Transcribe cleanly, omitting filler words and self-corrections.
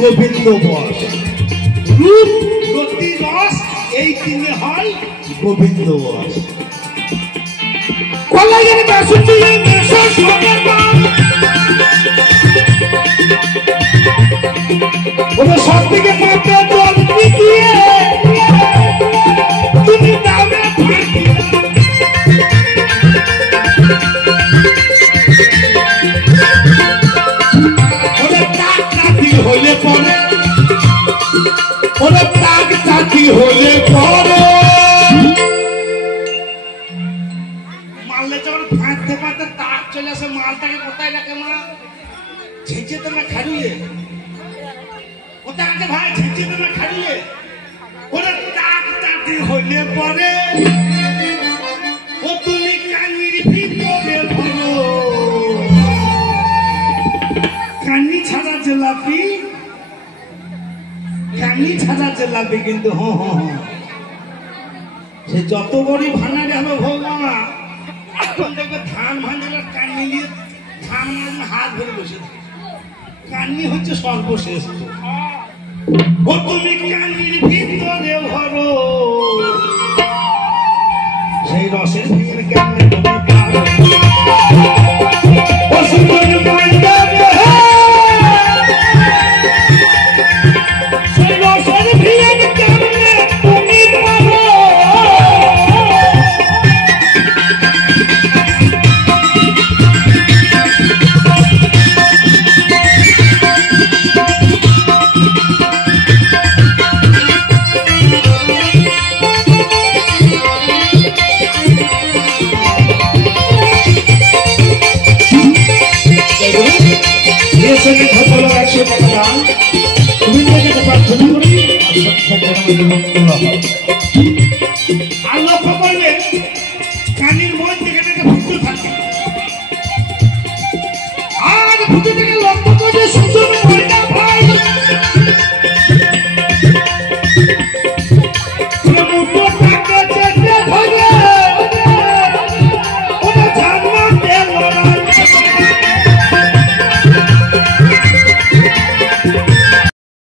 গোবিন্দ বস রূপ রতি রস এই তিনে হয় গোবিন্দ বস কলাইয়ের বাসুদেব মেশো সবেদান ওরে সব থেকে পাপে জল দিয়ে তুমি দামে ফাঁকি ওরে টাক টাকি হলে পরে ওরে টাক টাকি হলে পরে মারলে যখন ফাঁকতে ফাঁকতে টাক চলে আসে মালটাকে কোথায় রাখে মা ঝেঁচে তো না খাড়িয়ে কোথায় রাখে ভাই ঝেঁচে তো না খাড়িয়ে ওরে টাক টাকি হলে পরে ও তুমি কানির ভিতরে ভরো কানি ছাড়া জেলাপি কানি ছাড়া জেলাপি কিন্তু হ্যাঁ হ্যাঁ হ্যাঁ সে যত বড় ভাঙারে হবে ভোগমা এখন দেখবে ধান ভাঙার কানি নিয়ে ধান মানে হাত ধরে বসে থাকে কানি হচ্ছে সর্বশেষ ও তুমি কানির ভিতরে ভরো সেই রসের ভিতরে কেমনে তুমি পারো ও সুন্দর মাইন্ডা তুমি প্রার্থনা করি